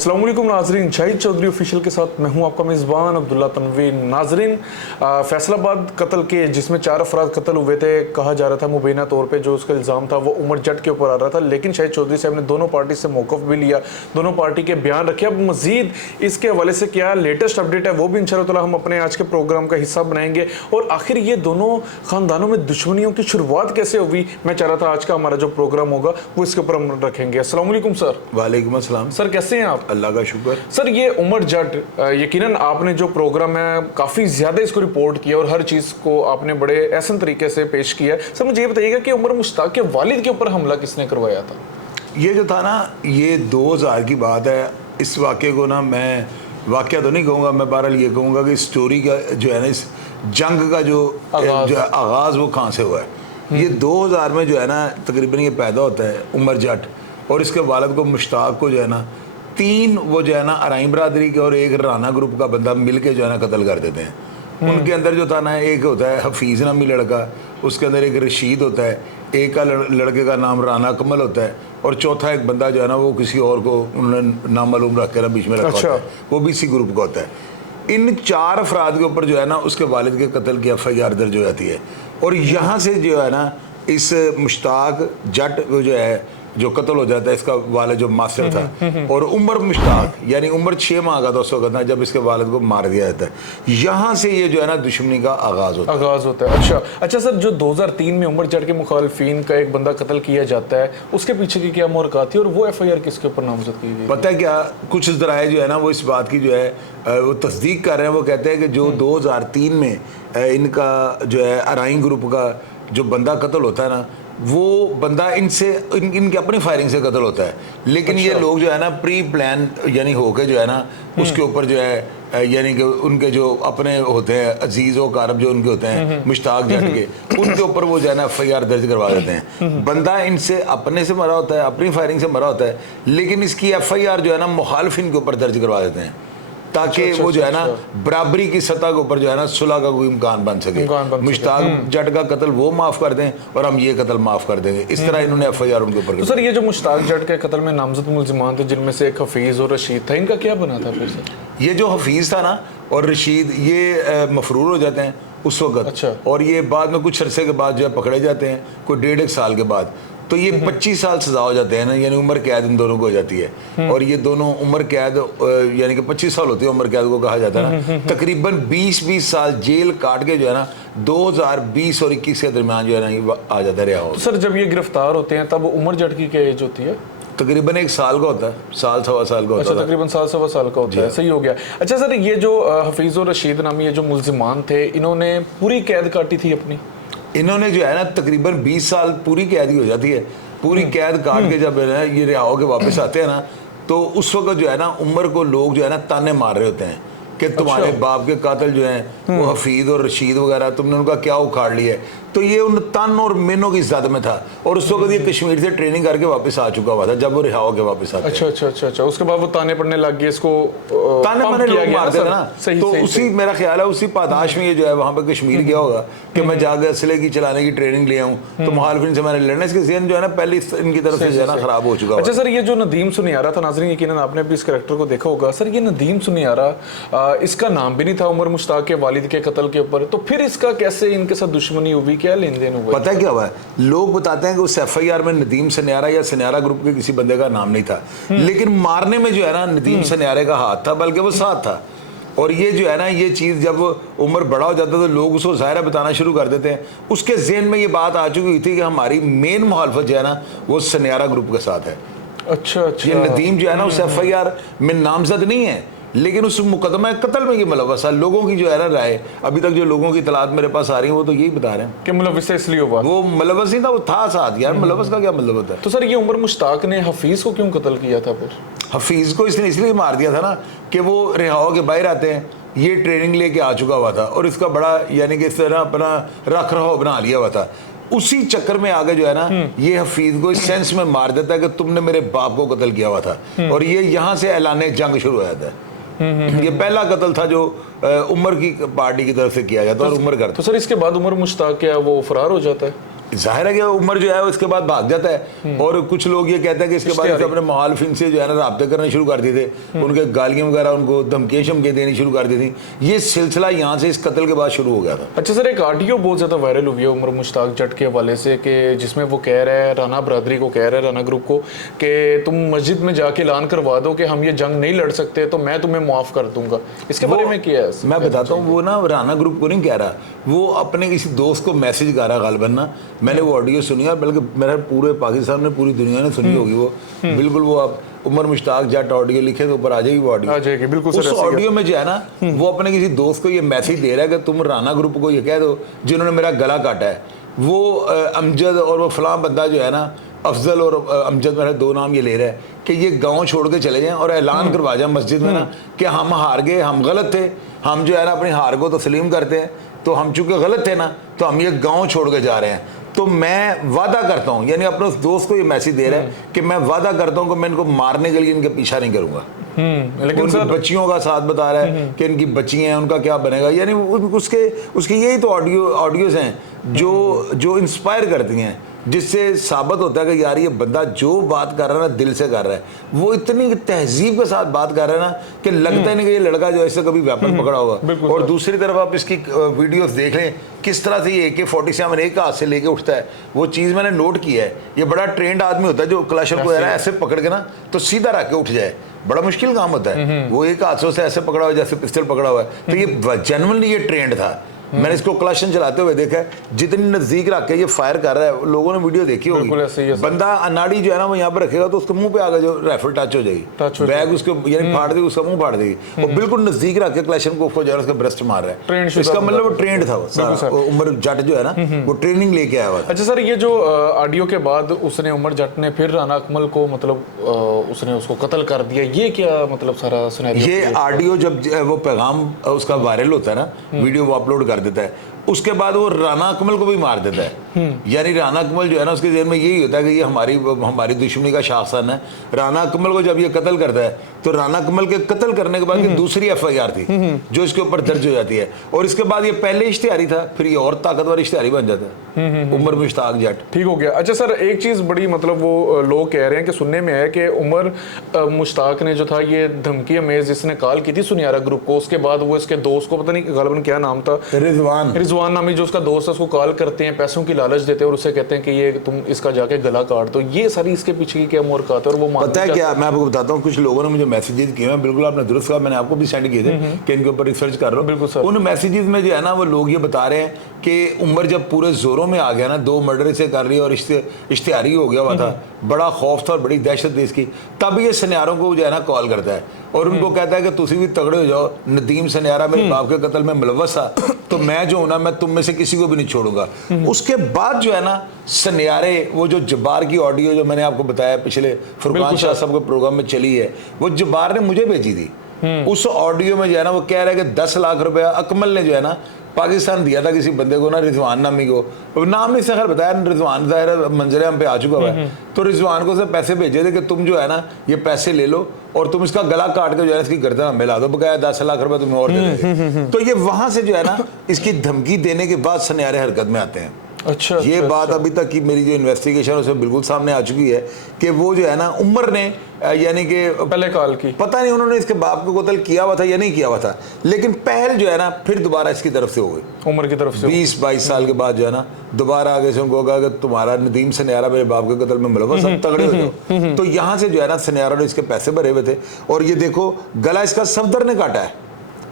अस्सलामुअलैकुम नाजरीन, शाहिद चौधरी ऑफिशियल के साथ मैं हूं आपका मेज़बान अब्दुल्ला तनवीर। नाजरीन, फैसलाबाद कत्ल के जिसमें 4 अफराद कत्ल हुए थे, कहा जा रहा था मुबीना तौर पे जो उसका इल्ज़ाम था वो उमर जट के ऊपर आ रहा था, लेकिन शाहिद चौधरी साहब ने दोनों पार्टी से मौक़िफ़ भी लिया, दोनों पार्टी के बयान रखे। अब मज़ीद इसके हवाले से क्या लेटेस्ट अपडेट है वो भी इंशाअल्लाह ताला हम अपने आज के प्रोग्राम का हिस्सा बनाएंगे। और आखिर ये दोनों ख़ानदानों में दुश्मनियों की शुरुआत कैसे हुई, मैं चाह रहा था आज का हमारा जो प्रोग्राम होगा वो इसके ऊपर हम रखेंगे। अस्सलामुअलैकुम सर। वालेकुम अस्सलाम सर, कैसे हैं आप? अल्लाह का शुक्र। सर, ये उमर जट, यकीनन आपने जो प्रोग्राम है काफ़ी ज़्यादा इसको रिपोर्ट किया और हर चीज़ को आपने बड़े एहसन तरीके से पेश किया है। सर, मुझे ये बताइएगा कि उमर मुश्ताक के वालिद के ऊपर हमला किसने करवाया था? ये जो था ना, ये 2000 की बात है। इस वाक़े को ना मैं वाक़या तो नहीं कहूँगा, मैं बहरहाल ये कहूँगा कि स्टोरी का जो है ना, इस जंग का जो आगाज़ वो कहाँ से हुआ है। ये 2000 में जो है ना तकरीबन ये पैदा होता है उमर जट, और इसके वालिद को मुश्ताक को जो है ना 3 वो जो है ना अराइन बरादरी के और एक राना ग्रुप का बंदा मिल के जो है ना कत्ल कर देते हैं। उनके अंदर जो था ना, एक होता है हफीज़ नामी लड़का, उसके अंदर एक रशीद होता है, एक का लड़के का नाम राना कमल होता है, और चौथा एक बंदा जो है ना वो किसी और को उन्होंने नामालूम रख कर बीच में रखा होता है, वो भी इसी ग्रुप का होता है। इन 4 अफराद के ऊपर जो है ना उसके वालिद के कत्ल की FIR दर्ज हो जाती है, और यहाँ से जो है ना इस मुश्ताक जट जो है जो कत्ल हो जाता है, इसका वालिद जो मास्टर था, और उमर मुश्ताक यानी उमर 6 माह का था उस वक्त जब इसके वालिद को मार दिया जाता है। यहाँ से ये जो है ना दुश्मनी का आगाज़ होता है। अच्छा सर, जो 2003 में उमर जट के मुखालिफिन का एक बंदा कत्ल किया जाता है, उसके पीछे की क्या मुहरक़ात थी और वो FIR किसके ऊपर नामज़द की गई? पता है क्या, कुछ ज़राए जो है ना वो इस बात की जो है वो तस्दीक कर रहे हैं। वो कहते हैं कि जो 2003 में इनका जो है अराइन ग्रुप का जो बंदा कत्ल होता है ना, वो बंदा इनके अपनी फायरिंग से कत्ल होता है, लेकिन ये लोग जो है ना प्री प्लान यानी होके जो है ना उसके ऊपर जो है यानी कि उनके जो अपने होते हैं अजीज़ व कारब जो उनके होते हैं मुश्ताक जट के, उनके ऊपर वो जो है ना FIR दर्ज करवा देते हैं। बंदा इनसे अपने से मरा होता है, अपनी फायरिंग से मरा होता है, लेकिन इसकी FIR जो है ना मुखालिफिन के ऊपर दर्ज करवा देते हैं, ताकि वो जो है ना बराबरी की सतह के ऊपर जो है ना सुलह का कोई इम्कान बन सके। मुश्ताक जट का कत्ल वो माफ़ कर दें और हम ये कत्ल माफ़ कर देंगे, इस तरह इन्होंने FIR उनके ऊपर। तो सर, ये जो मुश्ताक जट के कत्ल में नामजद मुल्ज़िमान थे जिनमें से एक हफीज़ और रशीद था, इनका क्या बना था फिर सर? ये जो हफीज़ था ना और रशीद, ये मफरूर हो जाते हैं उस वक्त, और ये बाद में कुछ अरसे के बाद जो है पकड़े जाते हैं, कोई 1.5 साल के बाद, तो ये 25 साल सजा हो जाते हैं ना, यानी उम्र कैद इन दोनों को हो जाती है। और ये दोनों उम्र कैद यानी कि 25 साल होती है उम्र कैद को कहा जाता है ना, तकरीबन 20 साल जेल काट के जो है ना 2020 और 21 के दरमियान जो है ना ये आ जाता रहा हो। तो सर, जब ये गिरफ्तार होते हैं तब उमर जट की क्या एज होती है? तकरीबन 1 साल का होता है, साल सवा साल का होता है। तकरीबन साल सवा साल का होता है, सही हो गया। अच्छा सर, ये जो हफीज़ और रशीद नामी ये जो मुल्ज़िमान थे, इन्होंने पूरी कैद काटी थी अपनी? इन्होंने जो है ना तकरीबन 20 साल पूरी कैद ही हो जाती है। पूरी कैद काट के जब है ये रिहा होके वापस आते हैं ना, तो उस वक्त जो है ना उमर को लोग जो है ना ताने मार रहे होते हैं कि तुम्हारे बाप के कातिल जो हैं वो हफीज़ और रशीद वगैरह, तुमने उनका क्या उखाड़ लिया है। तो ये उन तन और मेनों की ज़द में था, और उस वक्त ये कश्मीर से ट्रेनिंग करके वापस आ चुका हुआ था जब वो रिहा होके वापस आता। अच्छा, उसके बाद वो ताने पड़ने लग गए, इसको ताने माने लोग मारते थे ना, तो उसी मेरा ख्याल है उसी पादाश में ये जो है वहाँ पे कश्मीर गया होगा कि मैं जाकर असले की चलाने की ट्रेनिंग ले आऊँ, तो मुखालिफिन से मैंने लड़ने, इसके ज़हन जो है ना पहले इनकी तरफ से जो है ना ख़राब हो चुका। अच्छा सर, ये जो नदीम सुनियारा था, नाज़रीन यकीनन आपने भी इस कैरेक्टर को देखा होगा। सर, ये नदीम सुनियारा, इसका नाम भी नहीं था उमर मुश्ताक के वालिद के कत्ल के ऊपर, तो फिर इसका कैसे इनके साथ दुश्मनी हुई, क्या लेन देन हुआ? पता है क्या हुआ है, लोग बताते हैं कि उस FIR में नदीम सनियारा या सनियारा ग्रुप के किसी बंदे का नाम नहीं था, लेकिन मारने में जो है ना नदीम सनियारे का हाथ था, बल्कि वो साथ था। और ये जो है ना ये चीज़ जब उम्र बड़ा हो जाता है तो लोग उसको ज़ाहिर बताना शुरू कर देते हैं। उसके जहन में ये बात आ चुकी हुई थी कि हमारी मेन मुखालफत जो है ना वो सनियारा ग्रुप के साथ है। अच्छा, ये नदीम जो है ना उस FIR में नामजद नहीं है, लेकिन उस मुकदमा कत्ल में ये मुलव्वस है। लोगों की जो है ना राय, अभी तक जो लोगों की तलात मेरे पास आ रही है वो तो यही बता रहे हैं कि मुलव्वस इसलिए हुआ। वो मुलव्वस नहीं था, वो था साथ। यार मुलव्वस का क्या मतलब होता है? तो सर, ये उमर मुश्ताक ने हफीज़ को क्यों कत्ल किया था फिर? हफीज़ को इसने इसलिए मार दिया था ना कि वो रिहा होके बाहर आते हैं, ये ट्रेनिंग लेके आ चुका हुआ था और इसका बड़ा यानी कि इस तरह अपना रख रखाव बना लिया हुआ था। उसी चक्कर में आगे जो है ना ये हफीज को इस सेंस में मार देता है कि तुमने मेरे बाप को कत्ल किया हुआ था, और ये यहाँ से ऐलान जंग शुरू हो जाता है। ये पहला कत्ल था जो उमर की पार्टी की तरफ से किया जाता है और उमर करता। तो सर इसके बाद उमर मुश्ताक क्या वो फरार हो जाता है? जाहिर है कि उमर जो है इसके बाद भाग जाता है, और कुछ लोग ये कहते हैं कि इसके बाद इसने अपने मुखालिफिन से जो है ना राब्ते करने शुरू कर दिए थे, उनके गालियां वगैरह उनको धमकियां शमकियां देनी शुरू कर दी थी। ये सिलसिला यहाँ से इस कत्ल के बाद शुरू हो गया था। अच्छा सर, एक ऑडियो बहुत ज़्यादा वायरल हुई है उमर मुश्ताक जट के हवाले से, कि जिसमें वो कह रहा है, राना बरादरी को कह रहा है, राना ग्रुप को, कि तुम मस्जिद में जाके ऐलान करवा दो कि हम ये जंग नहीं लड़ सकते तो मैं तुम्हें माफ़ कर दूंगा। इसके बारे में क्या है? मैं बताता हूँ, वो ना राना ग्रुप को नहीं कह रहा, वो अपने किसी दोस्त को मैसेज कर रहा गालिबन ना। मैंने वो ऑडियो सुनी, बल्कि मेरा पूरे पाकिस्तान में पूरी दुनिया ने सुनी होगी वो। बिल्कुल वो आप उमर मुश्ताक जट ऑडियो लिखे तो ऊपर आ जाएगी वो ऑडियो, आ जाएगी बिल्कुल। उस ऑडियो में जो है ना वो अपने किसी दोस्त को ये मैसेज दे रहा है कि तुम राना ग्रुप को ये कह दो जिन्होंने मेरा गला काटा है, वो अमजद और वो फलां बंदा जो है ना, अफजल और अमजद, मेरे दो नाम ये ले रहा है, कि ये गांव छोड़ के चले जाएं और ऐलान करवा जाए मस्जिद में ना कि हम हार गए, हम गलत थे, हम जो है ना अपनी हार को तस्लीम करते हैं, तो हम चूंकि गलत थे ना तो हम ये गांव छोड़ के जा रहे हैं। तो मैं वादा करता हूँ, यानी अपने उस दोस्त को ये मैसेज दे रहा है कि मैं वादा करता हूँ कि मैं इनको मारने के लिए इनके पीछा नहीं करूंगा। लेकिन उनकी बच्चियों का साथ बता रहा है कि इनकी बच्चियां हैं, उनका क्या बनेगा। यानी उसके यही तो ऑडियोज हैं जो इंस्पायर करती हैं, जिससे साबित होता है कि यार ये बंदा जो बात कर रहा है ना दिल से कर रहा है, वो इतनी तहजीब के साथ बात कर रहा है ना कि लगता ही नहीं कि ये लड़का जो ऐसे कभी वेपन पकड़ा होगा। और दूसरी तरफ आप इसकी वीडियोस देख लें किस तरह से ये AK-47 एक हाथ से लेके उठता है। वो चीज़ मैंने नोट किया है, ये बड़ा ट्रेंड आदमी होता है जो क्लैशर को ऐसे पकड़ के ना तो सीधा रख के उठ जाए, बड़ा मुश्किल काम होता है। वो एक हाथों से ऐसे पकड़ा हुआ जैसे पिस्टल पकड़ा हुआ है, तो ये जेन्युइनली ये ट्रेंड था। मैंने इसको क्लैशन चलाते हुए देखा है, जितनी नजदीक रख के ये फायर कर रहा है, लोगों ने वीडियो देखी होगी। बंदा अनाड़ी जो है ना वो यहाँ पर रखेगा तो उसके मुंह पे आगे जो राइफल टच हो जाएगी, बैग उसको यानी फाड़ देगी, उसका मुंह फाड़ देगी। और बिल्कुल नजदीक रख के क्लैशन को जो है उसका ब्रेस्ट मार रहा है। इसका मतलब वो ट्रेंड था, वो उमर जट जो है ना वो ट्रेनिंग लेके आया हुआ। अच्छा सर, ये जो ऑडियो के बाद उसने उमर जट ने फिर राना अकमल को मतलब उसने उसको कत्ल कर दिया, ये क्या मतलब सारा सिनेरियो? ये ऑडियो जब वो पैगाम उसका वायरल होता है ना, वीडियो वो अपलोड कर देता है, उसके बाद वो राना अकमल को भी मार देता है। यानी राना अकमल जो है ना उसके जेल में यही होता है कि ये हमारी दुश्मनी का शासन है। राना अकमल को जब ये कत्ल करता है तो राना अकमल के कत्ल करने के बाद ये दूसरी FIR थी जो इसके ऊपर दर्ज हो जाती है, और इसके बाद ये पहले इश्तिहारी था, फिर ये और ताकतवर इश्तिहारी बन जाता है उमर मुश्ताक जट। ठीक हो गया। अच्छा सर, एक चीज़ बड़ी मतलब वो लोग कह रहे हैं कि सुनने में है कि उमर मुश्ताक ने जो था ये धमकी अमेज जिसने कॉल की थी सुनियारा ग्रुप को, उसके बाद वो इसके दोस्त को पता नहीं गालिबन क्या नाम था, रिजवान नामी जो उसका दोस्त है, उसको कॉल करते हैं, पैसों की लालच देते हैं और उससे कहते हैं कि ये तुम इसका जाके गला काट दो। ये सारी इसके पीछे की क्या मोरकात है? और वो पता है क्या, मैं आपको बताता हूँ, कुछ लोगों ने मुझे मैसेजेस किए हैं, बिल्कुल आपने दुरुस्त कहा, मैंने आपको भी सेंड किए थे कि इनके ऊपर रिसर्च कर रहा हूँ। उन मैसेजेस में जो है ना वो लोग ये बता रहे हैं कि उमर जब पूरे जोरों में आ गया ना, 2 मर्डर से कर रही और इश्तिहारी हो गया हुआ था, बड़ा खौफ था और बड़ी दहशत थी इसकी, तब ये सनियारों को जो है ना कॉल करता है और उनको कहता है कि तुसी भी तगड़े हो जाओ, नदीम सनियारा मेरे बाप के कत्ल में मुलव्वस था, तो मैं जो हूं ना मैं तुम में से किसी को भी नहीं छोड़ूंगा। उसके बाद जो है ना सनियारे, वो जो जब्बार की ऑडियो जो मैंने आपको बताया पिछले फुरकान शाह साहब के प्रोग्राम में चली है, वो जब्बार ने मुझे भेजी थी। उस ऑडियो में जो है ना वो कह रहा है कि 10 लाख रुपया अकमल ने जो है ना पाकिस्तान दिया था किसी बंदे को ना, रिजवान नामी को, नाम नहीं खैर बताया, रिजवान ज़ाहिर मंजरे हम पे आ चुका हुआ है, तो रिजवान को से पैसे भेजे थे कि तुम जो है ना ये पैसे ले लो और तुम इसका गला काट के जो है इसकी गर्दन हमें ला दो, बकाया 10 लाख रुपए तुम्हें और दे देंगे। तो ये वहां से जो है ना इसकी धमकी देने के बाद सनियारे हरकत में आते हैं। अच्छा, ये अच्छा, बात अभी तक की मेरी जो इन्वेस्टिगेशन है उसमें बिल्कुल सामने आ चुकी है कि वो जो है ना उमर ने यानी कि पहले कॉल की, पता नहीं उन्होंने इसके बाप को कत्ल किया हुआ था या नहीं किया हुआ था, लेकिन पहल जो है ना फिर दोबारा इसकी तरफ से हो गई, उमर की तरफ से 20-22 साल के बाद जो है ना दोबारा आगे से उनको कहा कि तुम्हारा नदीम सनियारा मेरे बाप के कत्ल में मुलव्वस, सब तगड़े हो जाओ। तो यहाँ से जो है ना सनियारा ने इसके पैसे भरे हुए थे, और ये देखो गला इसका सफदर ने काटा है,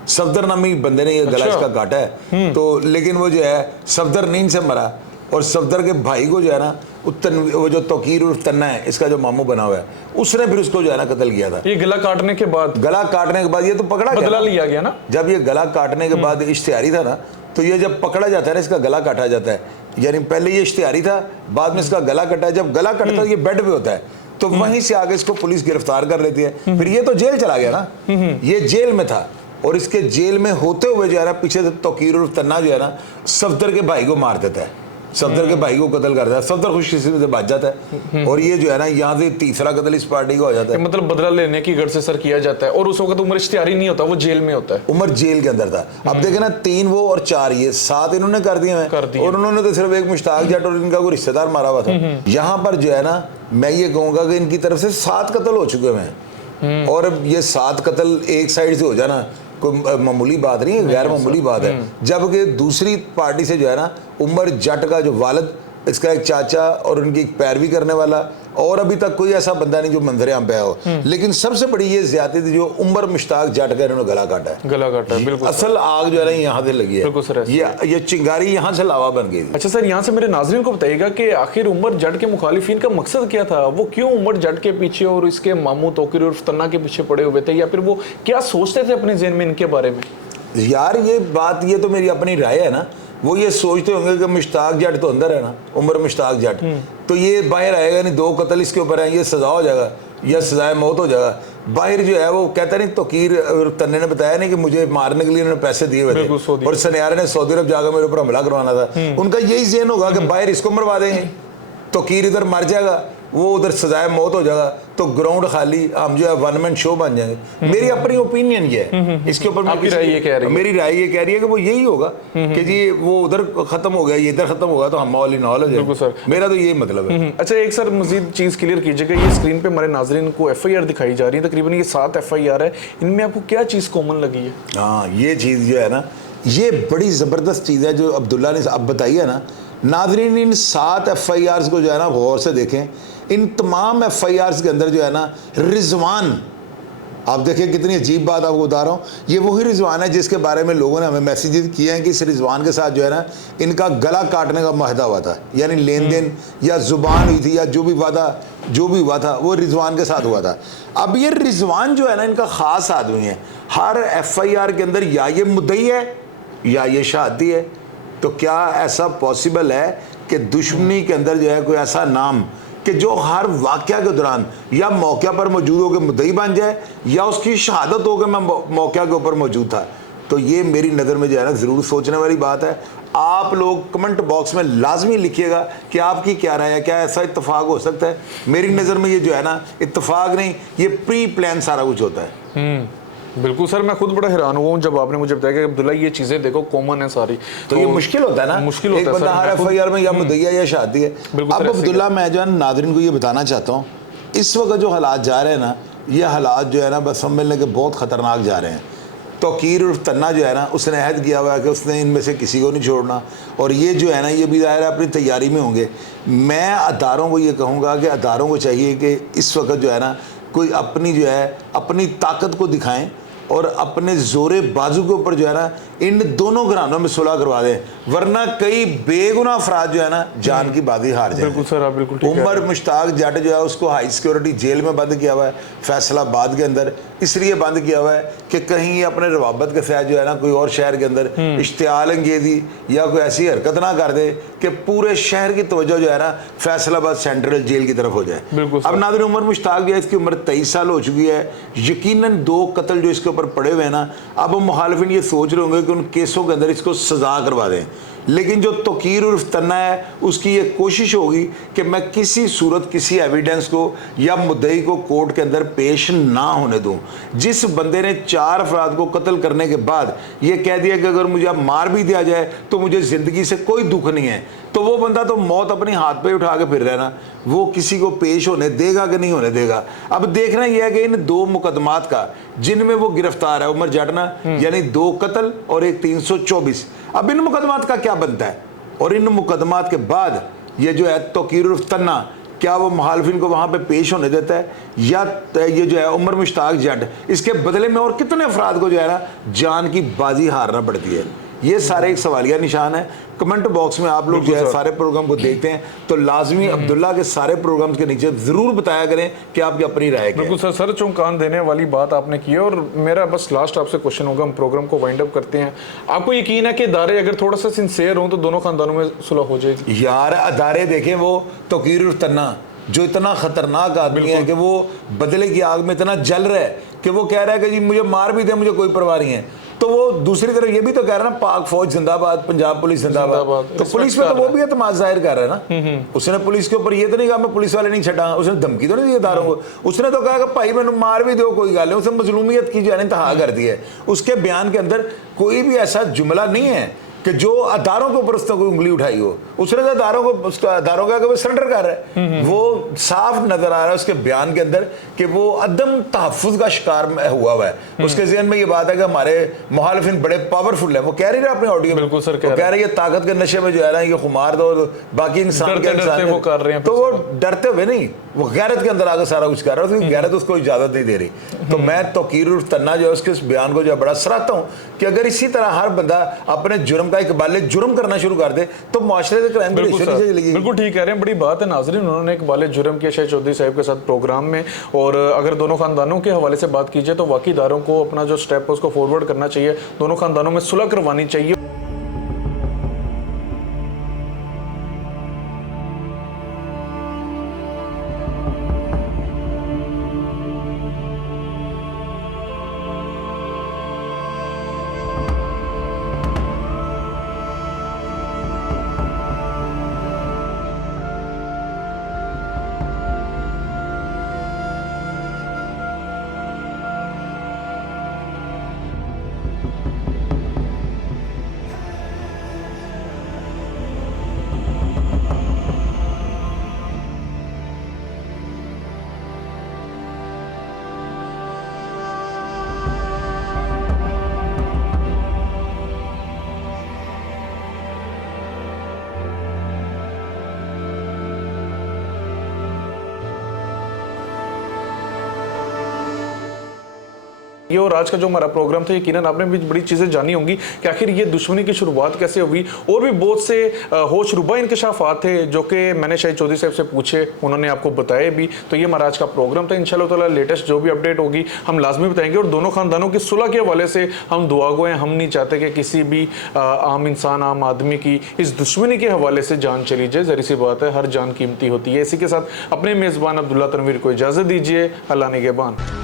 सफदर नामी बंदे ने ये गला इसका काटा है। तो लेकिन वो जो है सफदर नींद से मरा, और सफदर के भाई को जो है ना वो जो तौकीर उर्फ तन्ना है इसका जो मामू बना हुआ है, उसने फिर उसको जो है ना कत्ल किया था। ये गला काटने के बाद ये तो पकड़ा गया, बदला लिया गया ना। जब ये गला काटने के बाद इश्तिहारी था ना, तो ये जब पकड़ा जाता है ना इसका गला काटा जाता है, यानी पहले ये इश्तिहारी था, बाद में इसका गला कटा है। जब गला कटता है ये बेड पे होता है, तो वहीं से आगे इसको पुलिस गिरफ्तार कर लेती है। फिर ये तो जेल चला गया ना, ये जेल में था, और इसके जेल में होते हुए जो है ना पीछे से तौकीर उर्फ तन्ना जो है ना सफदर के भाई को मार देता है। सफदर के भाई को कत्ल करता है, सफदर खुशकिस्मती से बच जाता है, और ये जो है ना यहाँ से तीसरा कत्ल इस पार्टी का हो जाता है। मतलब बदला लेने की गर्ज से सर किया जाता है, और उस वक्त उमर इश्तिहारी नहीं होता, वो जेल में होता है। उमर जेल के अंदर था। अब देखे ना, 3 वो और 4 ये, 7 इन्होंने कर दिए हैं, और उन्होंने तो सिर्फ एक मुश्ताक जट और इनका कोई रिश्तेदार मारा हुआ था। यहाँ पर जो है ना, मैं ये कहूँगा कि इनकी तरफ से 7 कत्ल हो चुके हैं, और अब ये 7 कत्ल एक साइड से हो जाना कोई मामूली बात नहीं है, गैर मामूली बात है। जबकि दूसरी पार्टी से जो है ना, उमर जट का जो वालिद, इसका एक चाचा और उनकी एक पैरवी करने वाला, और अभी तक कोई ऐसा बंदा नहीं जो मंजर आम पे आया हो। लेकिन सबसे बड़ी ये ज्यादती थी जो उमर मुश्ताक जट का इन्होंने गला काटा है, गला काटा है, बिल्कुल। असल आग जो है ना यहाँ से लगी है, बिल्कुल सर, ये चिंगारी यहाँ से लावा बन गई। अच्छा सर, यहाँ से मेरे नाज़रीन को बताइएगा कि आखिर उमर जट के मुखालिफिन का मकसद क्या था? वो क्यों उमर जट के पीछे और इसके मामू तोकीर उर्फ तन्ना के पीछे पड़े हुए थे, या फिर वो क्या सोचते थे अपने ज़हन में इनके बारे में? यार ये बात, ये तो मेरी अपनी राय है ना, वो ये सोचते होंगे कि मुश्ताक जट तो अंदर है ना, उमर मुश्ताक जट, तो ये बाहर आएगा नहीं, 2 कत्ल इसके ऊपर है, ये सजा हो जाएगा या सजाए मौत हो जाएगा। बाहर जो है वो कहता नहीं, तोकीर तन्ने ने बताया नहीं कि मुझे मारने के लिए उन्होंने पैसे दिए हुए थे, और सनियारे ने सऊदी अरब जाकर मेरे ऊपर हमला करवाना था। उनका यही ज़हन होगा कि बाहर इसको मरवा देंगे, तोकीर इधर मर जाएगा, वो उधर सजाए मौत हो जाएगा, तो ग्राउंड खाली, हम जो है 1 मैन शो बन जाएंगे। मेरी अपनी ओपिनियन ये है इसके ऊपर, मेरी राय ये कह रही है कि वो यही होगा कि जी वो उधर खत्म हो गया, ये इधर खत्म होगा, तो हम ऑल इन ऑल हो जाए। मेरा तो यही मतलब है। अच्छा, एक सर मजीद चीज़ क्लियर कीजिएगा, ये स्क्रीन पे हमारे नाजरीन को FIR दिखाई जा रही है, तकरीबन ये 7 FIR है, इनमें आपको क्या चीज़ कॉमन लगी है? हाँ, ये चीज़ जो है ना, ये बड़ी ज़बरदस्त चीज़ है जो अब्दुल्ला ने अब बताई है ना। नाजरीन, इन 7 FIRs को जो है ना गौर से देखें। इन तमाम FIRs के अंदर जो है ना, रिजवान, आप देखें कितनी अजीब बात आपको बता रहा हूँ, ये वही रिजवान है जिसके बारे में लोगों ने हमें मैसेज किए हैं कि इस रिजवान के साथ जो है ना, इनका गला काटने का माहदा हुआ था, यानी लेन देन या जुबान हुई थी या जो भी वादा जो भी हुआ था वो रिजवान के साथ हुआ था। अब ये रिजवान जो है ना, इनका ख़ास आदमी है। हर FIR के अंदर या ये मुद्दई है या ये शहादती है। तो क्या ऐसा पॉसिबल है कि दुश्मनी के अंदर जो है कोई ऐसा नाम कि जो हर वाक़या के दौरान या मौके पर मौजूद होकर मुद्दई बन जाए, या उसकी शहादत हो कि मैं मौके के ऊपर मौजूद था? तो ये मेरी नज़र में जो है ना ज़रूर सोचने वाली बात है। आप लोग कमेंट बॉक्स में लाजमी लिखिएगा कि आपकी क्या राय है, क्या ऐसा इत्तेफाक हो सकता है? मेरी नज़र में ये जो है ना, इत्तेफाक नहीं, ये प्री प्लान सारा कुछ होता है। बिल्कुल सर, मैं खुद बड़ा हैरान हुआ हूँ जब आपने मुझे बताया कि अब्दुल्ला ये चीज़ें देखो कॉमन है सारी, तो ये मुश्किल होता है ना, मुश्किल होता है। एक बंदा हर FIR में या मुद्दइया या शादी है। अब अब्दुल्ला, मैं जो है नाज़रीन को ये बताना चाहता हूँ, इस वक्त जो हालात जा रहे हैं ना, ये हालात जो है ना बस समझने के बहुत ख़तरनाक जा रहे हैं। तोकीर उर्फ तन्ना जो है ना, उसने अहद किया हुआ है कि उसने इनमें से किसी को नहीं छोड़ना, और ये जो है ना, ये भी ज़ाहिर है अपनी तैयारी में होंगे। मैं अदारों को ये कहूँगा कि अदारों को चाहिए कि इस वक्त जो है ना, कोई अपनी जो है अपनी ताकत को दिखाएं और अपने जोरे बाजू के ऊपर जो है ना, इन दोनों घरानों में सुलह करवा दें, वरना कई बेगुनाह अफराद जो है ना जान की बाजी हार जाए। बिल्कुल सर, आप बिल्कुल ठीक उमर मुश्ताक जट जो है उसको हाई सिक्योरिटी जेल में बंद किया हुआ है, फैसलाबाद के अंदर, इसलिए बंद किया हुआ है कि कहीं ये अपने रवाबत के साथ जो है ना कोई और शहर के अंदर इश्तियाल अंगेजी या कोई ऐसी हरकत ना कर दे कि पूरे शहर की तवज्जो जो है ना फैसलाबाद सेंट्रल जेल की तरफ हो जाए। अब नाज़रीन, उमर मुश्ताक जो है, इसकी उम्र 23 साल हो चुकी है। यकीनन 2 कत्ल जो इसके ऊपर पड़े हुए हैं ना, अब हम मुखालिफिन ये सोच रहे होंगे कि उन केसों के अंदर इसको सजा करवा दें, लेकिन जो तोकीर उर्फ तन्ना है उसकी ये कोशिश होगी कि मैं किसी सूरत किसी एविडेंस को या मुद्दई को कोर्ट के अंदर पेश ना होने दूं। जिस बंदे ने 4 अफराद को कत्ल करने के बाद ये कह दिया कि अगर मुझे अब मार भी दिया जाए तो मुझे ज़िंदगी से कोई दुख नहीं है, तो वो बंदा तो मौत अपने हाथ पे उठा के फिर रहा है ना, वो किसी को पेश होने देगा कि नहीं होने देगा। अब देखना यह है कि इन 2 मुकदमात का जिनमें वो गिरफ्तार है उमर जट ना, यानी 2 कत्ल और एक 324, अब इन मुकदमात का क्या बनता है? और इन मुकदमात के बाद ये जो है तोकीर उर्फ तन्ना, क्या वो मुखालिफिन को वहाँ पे पेश होने देता है, या ये जो है उमर मुश्ताक जट इसके बदले में और कितने अफराद को जो है ना जान की बाजी हारना पड़ती है? ये सारे एक सवालिया निशान है। कमेंट बॉक्स में आप लोग जो है सारे प्रोग्राम को देखते हैं तो लाजमी अब्दुल्ला के सारे प्रोग्राम्स के नीचे ज़रूर बताया करें कि आपकी अपनी राय क्या है। बिल्कुल सर, सर चौंकान देने वाली बात आपने की है, और मेरा बस लास्ट आपसे क्वेश्चन होगा, हम प्रोग्राम को वाइंड अप करते हैं। आपको यकीन है कि अदारे अगर थोड़ा सा सिंसियर हों तो दोनों खानदानों में सुलह हो जाएगी? यार अदारे देखें, वो तोकीर उर्फ तन्ना जो इतना खतरनाक आदमी है कि वो बदले की आग में इतना जल रहा है कि वो कह रहा है कि जी मुझे मार भी दे, मुझे कोई परवाह नहीं है, तो वो दूसरी तरफ ये भी तो कह रहा है ना, पाक फौज जिंदाबाद, पंजाब पुलिस जिंदाबाद। तो पुलिस पे तो वो भी एतमाद जाहिर कर रहा है ना। उसने पुलिस के ऊपर ये तो नहीं कहा मैं पुलिस वाले नहीं छटा, उसने धमकी तो नहीं दी अदारों को, उसने तो कहा कि भाई मैंने मार भी दो कोई गल नहीं, उसने मजलूमियत की जो है इंतहा कर दी है। उसके बयान के अंदर कोई भी ऐसा जुमला नहीं है कि जो अदारों के ऊपर उसने कोई उंगली उठाई हो। उसने तो अदारों का वो सरेंडर कर रहा है। वो साफ नजर आ रहा है उसके बयान के अंदर कि वो अदम तहफ्फुज का शिकार हुआ है। उसके ज़हन में ये बात है कि हमारे मुखालिफिन बड़े पावरफुल है। वो कह रही है अपने ऑडियो में, बिल्कुल सर कह रही है ताकत के नशे में जो है ना ये खुमार दो बाकी इंसान के इंसान वो कर रहे हैं, तो वो डरते हुए नहीं, वो गैरत के अंदर आकर सारा कुछ कर रहा है, उसकी गैरत उसको इजाजत नहीं दे रही। तो मैं तौकीर और तन्ना जो है उसके इस बयान को जो है बड़ा सराहता हूँ कि अगर इसी तरह हर बंदा अपने जुर्म का इकबाल जुर्म करना शुरू कर दे तो मुआशरे से क्राइम रेशियो नीचे चलेगी। बिल्कुल ठीक कह रहे हैं, बड़ी बात है नाज़रीन। उन्होंने इकबाल जुर्म किया शाहिद चौधरी साहब के साथ प्रोग्राम में, और अगर दोनों खानदानों के हवाले से बात कीजिए तो वाक़ईदारों को अपना जो स्टेप है उसको फॉरवर्ड करना चाहिए, दोनों खानदानों में सुलह करवानी चाहिए। ये और आज का जो हमारा प्रोग्राम था, यकीनन आपने भी बड़ी चीज़ें जानी होंगी कि आखिर ये दुश्मनी की शुरुआत कैसे हुई, और भी बहुत से होशरुबा इंकशाफात थे जो कि मैंने शाहिद चौधरी साहब से पूछे, उन्होंने आपको बताए भी। तो ये हमारा आज का प्रोग्राम था। इंशाल्लाह ताला लेटेस्ट जो भी अपडेट होगी हम लाजमी बताएंगे, और दोनों खानदानों की सुलह के हवाले से हम दुआ गो हैं। हम नहीं चाहते कि किसी भी आम इंसान, आम आदमी की इस दुश्मनी के हवाले से जान चली जाए। ज़री सी बात है, हर जान कीमती होती है। इसी के साथ अपने मेज़बान अब्दुल्ला तनवीर को इजाज़त दीजिए। अल्लाह निगहबान।